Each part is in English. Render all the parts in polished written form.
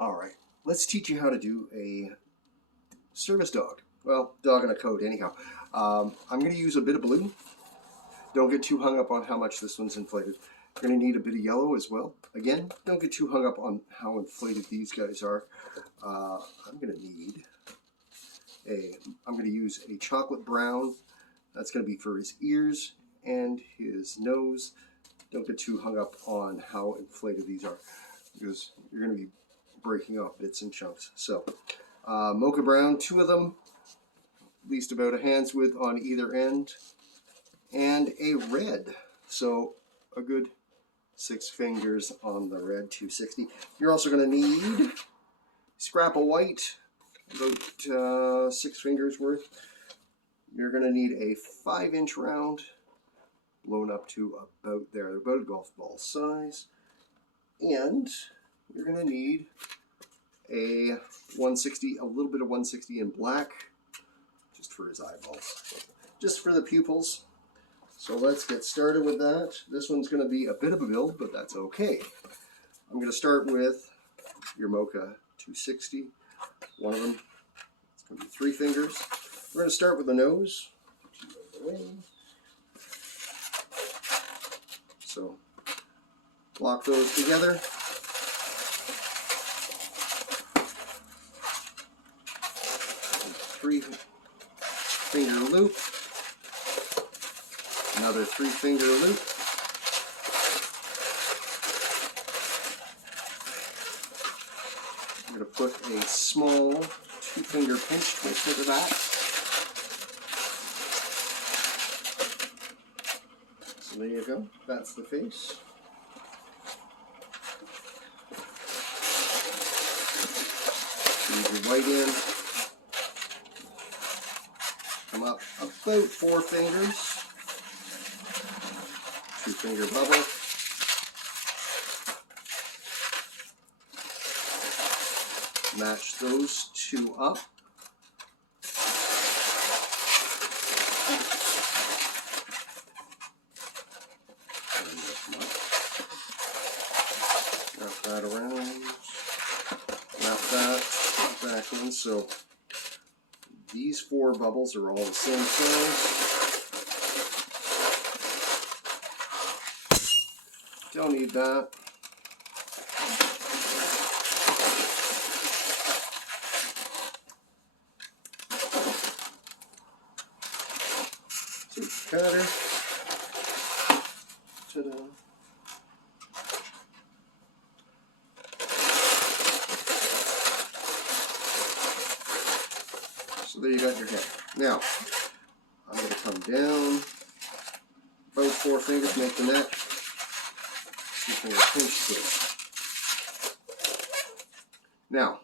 All right, let's teach you how to do a service dog. Well, dog in a coat anyhow. I'm going to use a bit of blue. Don't get too hung up on how much this one's inflated. You're going to need a bit of yellow as well. Again, don't get too hung up on how inflated these guys are. I'm going to use a chocolate brown. That's going to be for his ears and his nose. Don't get too hung up on how inflated these are, because you're going to be breaking off bits and chunks. So, Mocha Brown, 2 of them, at least about a hand's width on either end, and a red. So, a good 6 fingers on the red 260. You're also going to need scrap of white, about 6 fingers worth. You're going to need a 5-inch round, blown up to about there, about a golf ball size. And you're going to need a 160, a little bit of 160 in black, just for his eyeballs, just for the pupils. So let's get started with that. This one's going to be a bit of a build, but that's okay. I'm going to start with your Mocha 260. One of them, it's going to be 3 fingers. We're going to start with the nose. So lock those together. Three-finger loop. Another 3-finger loop. I'm going to put a small 2-finger pinch twist into that. So there you go. That's the face. Leave your white in. Come up about 4 fingers. 2-finger bubble. Match those 2 up. Wrap that around. Wrap that back in. So these 4 bubbles are all the same size. Don't need that. So cutter. Ta-da. So there you got your head. Now, I'm going to come down, about 4 fingers, make the neck, 2-finger pinch twist. Now,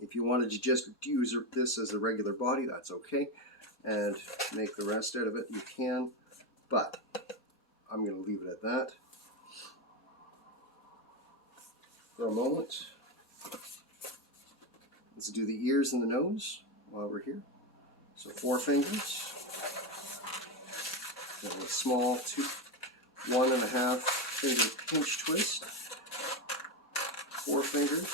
if you wanted to just use this as a regular body, that's okay, and make the rest out of it, you can, but I'm going to leave it at that for a moment. Let's do the ears and the nose while we're here. So 4 fingers. Then a small 1.5 finger pinch twist. 4 fingers.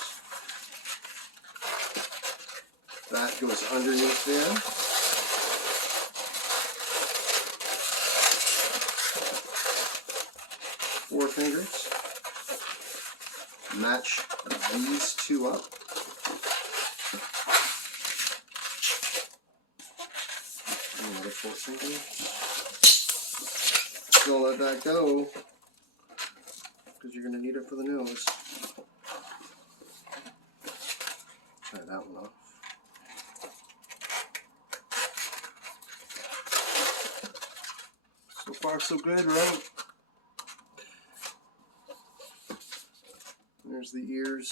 That goes underneath there. Four fingers. Match these 2 up. Another 4 fingers. Don't let that go, because you're going to need it for the nose. Try that one off. So far so good, right? There's the ears.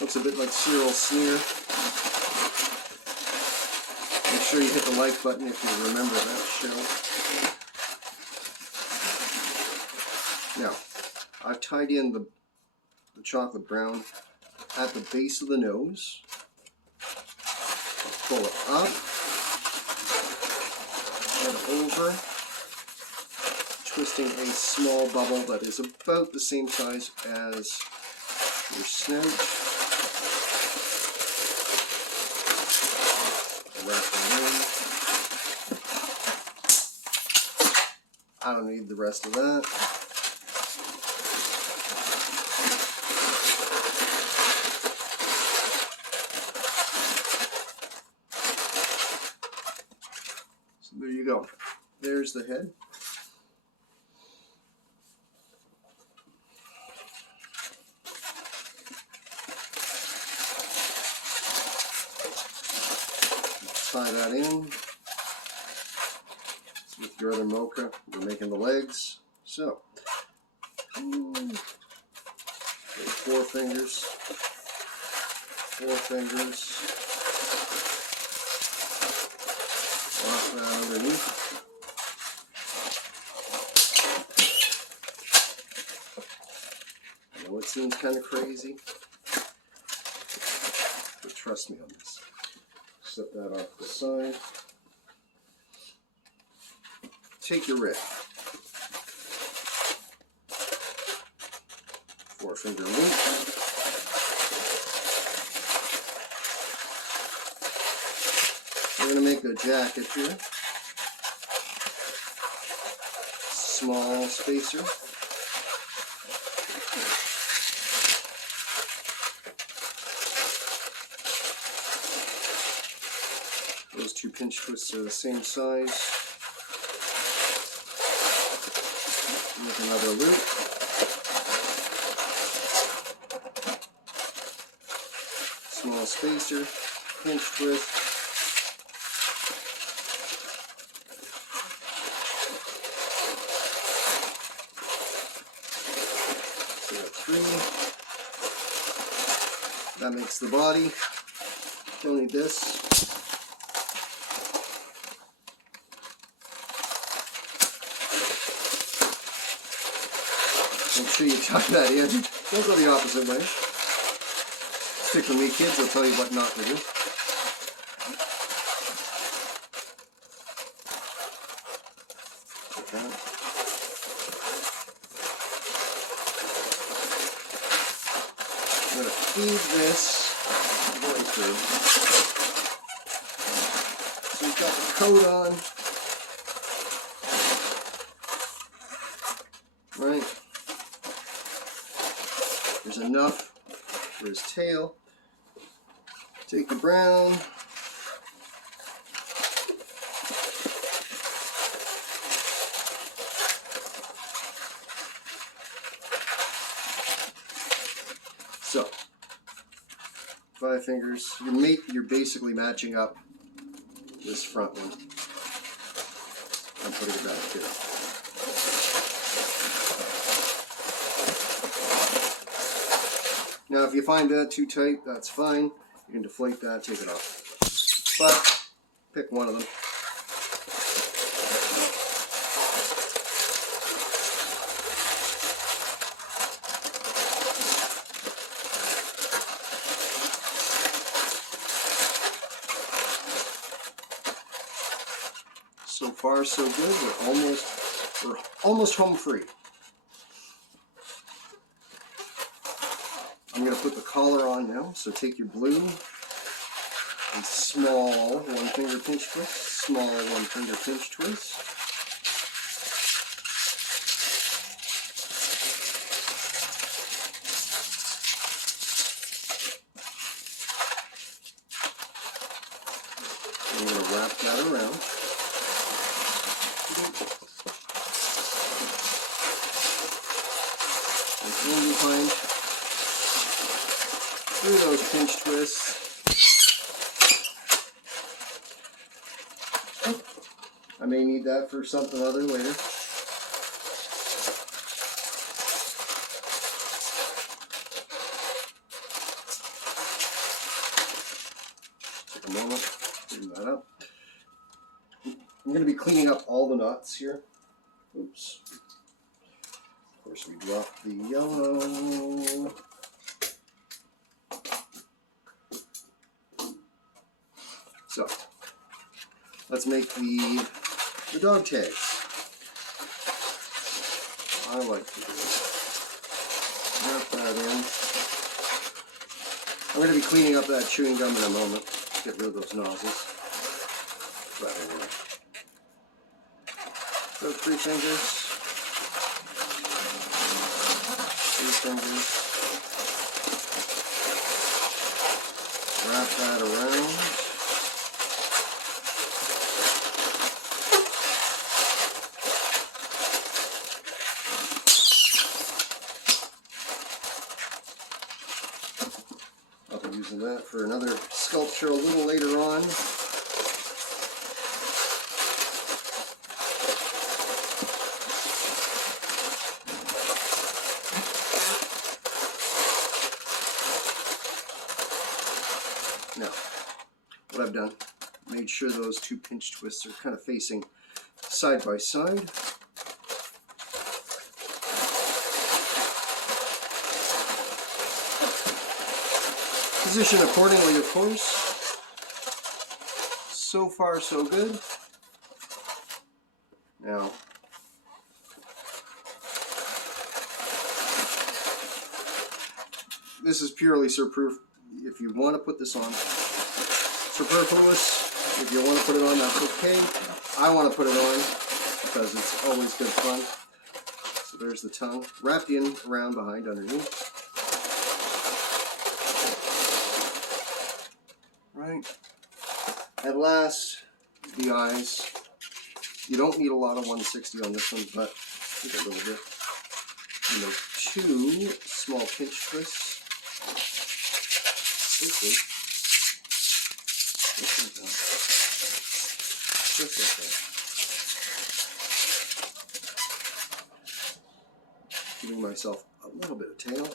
Looks a bit like Cyril Sneer. Make sure you hit the like button if you remember that show. Now, I've tied in the chocolate brown at the base of the nose. Pull it up and over. twisting a small bubble that is about the same size as your snout. Wrap that in. I don't need the rest of that. So there you go. There's the head. Tie that in with your other mocha. We're making the legs. So, 4 fingers, 4 fingers. Lock that underneath. I know it seems kind of crazy, but trust me on this. Set that off to the side. Take your rib. 4-finger loop. We're going to make a jacket here. Small spacer. Those 2 pinch twists are the same size. Make another loop. Small spacer, pinch twist. So we got 3. That makes the body. Don't need this. Make sure you tuck that in. Don't go the opposite way. Stick with me, kids. I'll tell you what not to do. Like that. I'm going to feed this going through. So we've got the coat on. Right. There's enough for his tail. Take the brown. So, 5 fingers. You're basically matching up this front one. I'm putting it back here. Now, if you find that too tight, that's fine. You can deflate that, take it off. But pick one of them. So far, so good. We're almost home free. I'm going to put the collar on now, so take your blue and small 1-finger pinch twist, small 1-finger pinch twist. I'm going to wrap that around. And then behind through those pinch twists. I may need that for something other later. Take a moment, clean that up. I'm going to be cleaning up all the knots here. Oops. Of course, we dropped the yellow. So, let's make the dog tags. I like to do. Wrap that in. I'm going to be cleaning up that chewing gum in a moment. Get rid of those nozzles. But anyway. So 3 fingers. 3 fingers. Wrap that around. I'll be using that for another sculpture a little later on. Now, what I've done, made sure those 2 pinch twists are kind of facing side by side. Position accordingly, of course. So far, so good. Now, this is purely superfluous. If you want to put this on, superfluous. If you want to put it on, that's okay. I want to put it on because it's always good fun. So there's the tongue. Wrap the end around behind underneath. Right. At last, the eyes. You don't need a lot of 160 on this one, but I think a little bit. You know, 2 small pinch twists. Just like that. Giving myself a little bit of tail.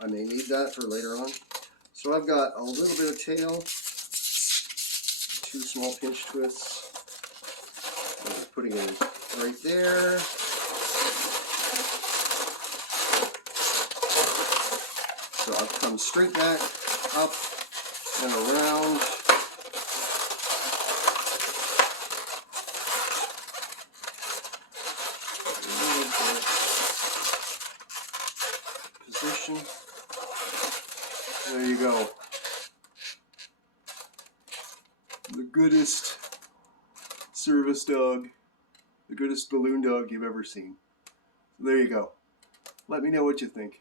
I may need that for later on. So I've got a little bit of tail, 2 small pinch twists. I'm putting it right there. So I'll come straight back, up, and around. Position. There you go. The goodest service dog, the goodest balloon dog you've ever seen. So there you go. Let me know what you think.